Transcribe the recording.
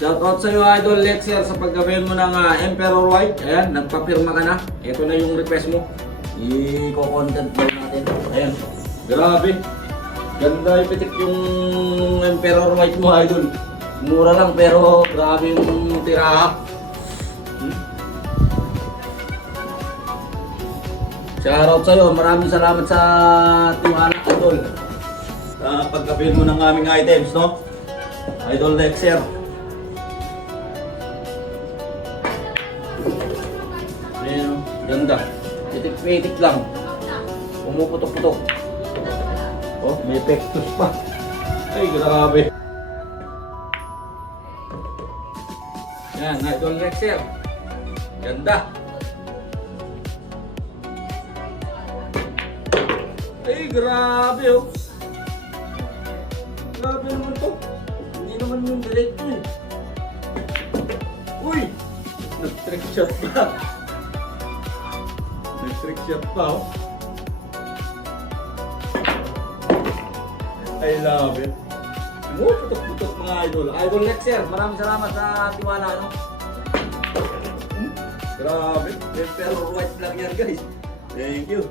Shoutout sa iyo, Idol Lexer, sa paggabayan mo ng Emperor White. Ayan, nagpapirma ka na. Ito na yung request mo. I-content daw natin. Ayan, grabe. Ganda yung pitik yung Emperor White mo, Idol. Mura lang pero grabe yung tiraha. Shoutout sa iyo. Maraming salamat sa tiwala, Idol. Sa paggabayan mo ng aming items, no? Idol Lexer. Ayan, ganda. Pitik-pitik lang. Pumuputok-putok. Oh, may pectus pa. Ay, grabe. Yan, Idol Lexer. Ganda. Ay, grabe oh. Grabe naman to. Hindi naman yung diretso eh. Uy! Nag-trick shot pa. Nag-trick shot pa oh. I love it. Putok-putok mga idol. Idol Lexer, maraming salamat sa tiwala, no? Grabe. Pero white lang yan guys. Thank you.